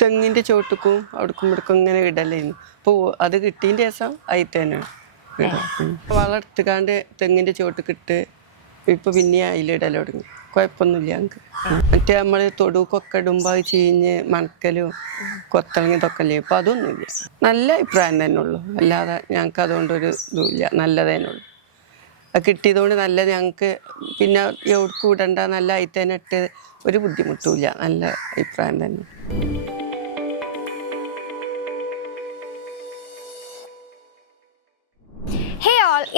തെങ്ങിന്റെ ചോട്ടുക്കും അവിടേക്കും ഇവിടേക്കും ഇങ്ങനെ ഇടലായിരുന്നു. അപ്പോൾ അത് കിട്ടിയതിൻ്റെ ശേഷം അതിൽ വളർത്തുകാണ്ട് തെങ്ങിന്റെ ചോട്ടുക്കിട്ട് ഇപ്പൊ പിന്നെ അതിലിടൽ തുടങ്ങി. കുഴപ്പമൊന്നുമില്ല ഞങ്ങൾക്ക്. മറ്റേ നമ്മൾ തൊടുക്കൊക്കെ ഇടുമ്പോൾ ചീഞ്ഞ് മണക്കലും കൊത്തളങ്ങി തൊക്കല്ലേ. ഇപ്പം അതൊന്നുമില്ല. നല്ല അഭിപ്രായം തന്നെ ഉള്ളൂ. അല്ലാതെ ഞങ്ങൾക്ക് അതുകൊണ്ടൊരു ഇതുമില്ല. നല്ലതേനുള്ളൂ. അത് കിട്ടിയതുകൊണ്ട് നല്ല ഞങ്ങൾക്ക് പിന്നെ എവിടേക്കും ഇടണ്ട, നല്ല അയിത്തേനിട്ട് ഒരു ബുദ്ധിമുട്ടുമില്ല. നല്ല അഭിപ്രായം തന്നെ.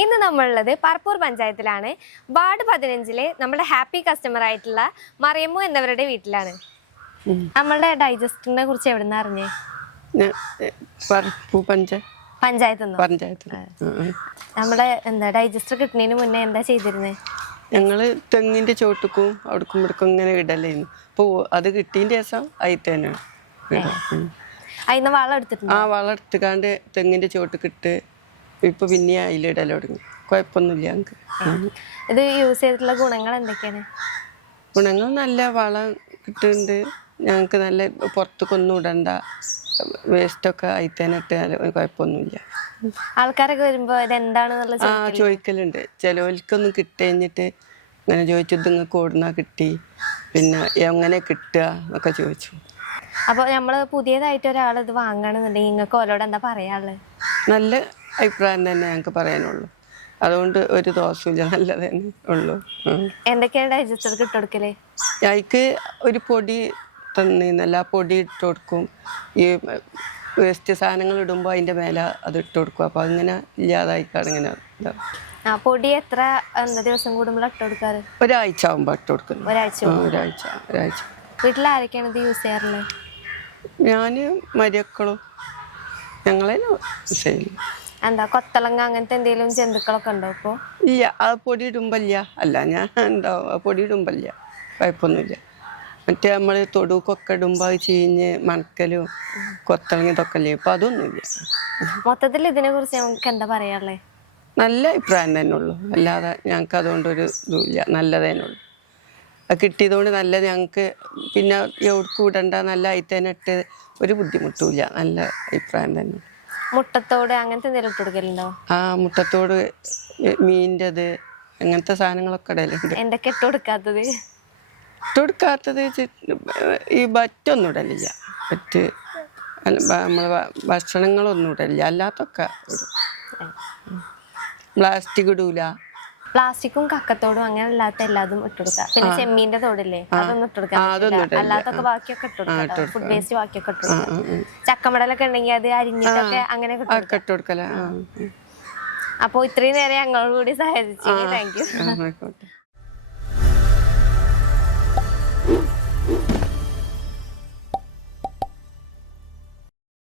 ഇന്ന് നമ്മളുള്ളത് പറപ്പൂർ പഞ്ചായത്തിലാണ്. വാർഡ് 15 നമ്മുടെ ഹാപ്പി കസ്റ്റമർ ആയിട്ടുള്ള മറിയമ്മു എന്നവരുടെ വീട്ടിലാണ്. നമ്മളുടെ ഡൈജസ്റ്ററിനെ കുറിച്ച് എവിടെ നിന്ന് അറിഞ്ഞേ? പഞ്ചായത്ത്. നമ്മുടെ ഡൈജസ്റ്റർ കിട്ടുന്നതിന് മുന്നേ എന്താ ചെയ്തിരുന്നേ? ഞങ്ങള് തെങ്ങിന്റെ ചോട്ടുക്കും അവിടേക്കും ഇവിടേക്കും ഇങ്ങനെ ഇടലായിരുന്നു. അപ്പോൾ അത് കിട്ടിയതിൻ്റെ ശേഷം അതിൽ അതിന് വളം എടുത്തിട്ടുണ്ട്. വളം എടുത്തുകാണ്ട് തെങ്ങിന്റെ ചോട്ടുക്കിട്ട് ഇപ്പൊ പിന്നെ അതിലിടൽ തുടങ്ങി. കുഴപ്പമൊന്നുമില്ല ഞങ്ങൾക്ക്. ഇത് യൂസ് ചെയ്തിട്ടുള്ള ഗുണങ്ങൾ എന്തൊക്കെയാണ്? ഗുണങ്ങൾ നല്ല വളം കിട്ടുന്നുണ്ട് ഞങ്ങൾക്ക്. നല്ല പുറത്തേക്കൊന്നും ഇടണ്ട, വേസ്റ്റൊക്കെ അയിത്തേനിട്ട് കുഴപ്പമൊന്നുമില്ല. ആൾക്കാരൊക്കെ വരുമ്പോ ഇതെന്താണെന്നുള്ള ചോദിക്കലുണ്ട്. ചിലവർക്കൊന്നും കിട്ടിക്കഴിഞ്ഞിട്ട് ഇങ്ങനെ ചോദിച്ചു, ഇത് നിങ്ങൾക്ക് ഓടുന്ന കിട്ടി, പിന്നെ എങ്ങനെ കിട്ടുക എന്നൊക്കെ ചോദിച്ചു. അപ്പോൾ നമ്മൾ പുതിയതായിട്ട് ഒരാൾ ഇത് വാങ്ങണമെന്നുണ്ടെങ്കിൽ നിങ്ങൾക്ക് ഓരോട് എന്താ പറയാനുള്ളത്? നല്ല അഭിപ്രായം തന്നെ ഞങ്ങൾക്ക് പറയാനുള്ളൂ. അതുകൊണ്ട് ഒരു ദോഷമില്ല, നല്ലത് തന്നെ ഉള്ളൂ. എന്തൊക്കെയാണ് ഡൈജസ്റ്റർക്ക് ഇട്ട് കൊടുക്കല്? അതിക്ക് ഒരു പൊടി തന്നിരുന്നല്ല, ആ പൊടി ഇട്ട് കൊടുക്കും. ഈ വേസ്റ്റ് സാധനങ്ങൾ ഇടുമ്പോൾ അതിൻ്റെ മേലെ അത് ഇട്ട് കൊടുക്കും. അപ്പോൾ അതിങ്ങനെ ഇല്ലാതായിക്കാണ് ഇങ്ങനെ. പൊടി എത്ര ദിവസം കൂടുമ്പോൾ ഇട്ട് കൊടുക്കാറ്? ഒരാഴ്ച ആകുമ്പോൾ ഇട്ട് കൊടുക്കുന്നു. ഒരാഴ്ച. വീട്ടിൽ ആരൊക്കെയാണ് ഇത് യൂസ് ചെയ്യാറുള്ളത്? ഞാൻ മരിയക്കളും ഞങ്ങളെ ചെയ്യും. എന്താ കൊത്തളങ്ങ അങ്ങനത്തെ എന്തെങ്കിലും ജന്തുക്കളൊക്കെ ഉണ്ടോ ഇപ്പോൾ? ഇല്ല, അത് പൊടി ഇടുമ്പല്ല. അല്ല, ഞാൻ ഉണ്ടാവും. അത് പൊടി ഇടുമ്പല്ല, കുഴപ്പമൊന്നുമില്ല. മറ്റേ നമ്മൾ തൊടുക്കൊക്കെ ഇടുമ്പോൾ ചീഞ്ഞ് മണക്കലും കൊത്തളങ്ങി തൊക്കല്ലേ. ഇപ്പം അതൊന്നുമില്ല. മൊത്തത്തിൽ ഇതിനെ കുറിച്ച് നമുക്ക് എന്താ പറയാനുള്ളത്? നല്ല അഭിപ്രായം തന്നെ ഉള്ളൂ. അല്ലാതെ ഞങ്ങൾക്ക് അതുകൊണ്ടൊരു ഇതുമില്ല. നല്ലതേനുള്ളൂ. അത് കിട്ടിയതുകൊണ്ട് നല്ല ഞങ്ങൾക്ക് പിന്നെ എവിടേക്കും ഇടണ്ട, നല്ല അയിത്തേനിട്ട് ഒരു ബുദ്ധിമുട്ടുമില്ല. നല്ല അഭിപ്രായം തന്നെ. മുട്ടത്തോട് അങ്ങനത്തെ എന്തെങ്കിലും ഇട്ട് കൊടുക്കലുണ്ടോ? മുട്ടത്തോട്, മീനിൻ്റെത്, അങ്ങനത്തെ സാധനങ്ങളൊക്കെ ഇടലുണ്ട്. എന്തൊക്കെ ഇട്ട് കൊടുക്കാത്തത്? ഈ ബറ്റൊന്നും ഇടലില്ല. ബറ്റ് നമ്മൾ ഭക്ഷണങ്ങളൊന്നും ഇടലില്ല. അല്ലാത്തൊക്കെ ഇടും. പ്ലാസ്റ്റിക് ഇടൂല. പ്ലാസ്റ്റിക്കും കക്കത്തോടും അങ്ങനെ അല്ലാത്ത എല്ലാതും ഇട്ട് കൊടുക്കാം. പിന്നെ ചെമ്മീന്റെ തോടില്ലേ, അതൊന്നും ഇട്ട് കൊടുക്കാം. അല്ലാത്തൊക്കെ ബാക്കിയൊക്കെ ഇട്ട് കൊടുക്കാം. ഫുഡ് വേസ്റ്റ് ബാക്കിയൊക്കെ ഇട്ട് കൊടുക്കാം. ചക്കമടലൊക്കെ ഉണ്ടെങ്കിൽ അത് അരിഞ്ഞിട്ടൊക്കെ അങ്ങനെ ഇട്ട് കൊടുക്കാം. അപ്പൊ ഇത്രയും നേരം ഞങ്ങളോട് കൂടി സഹായിച്ചു. Thank you.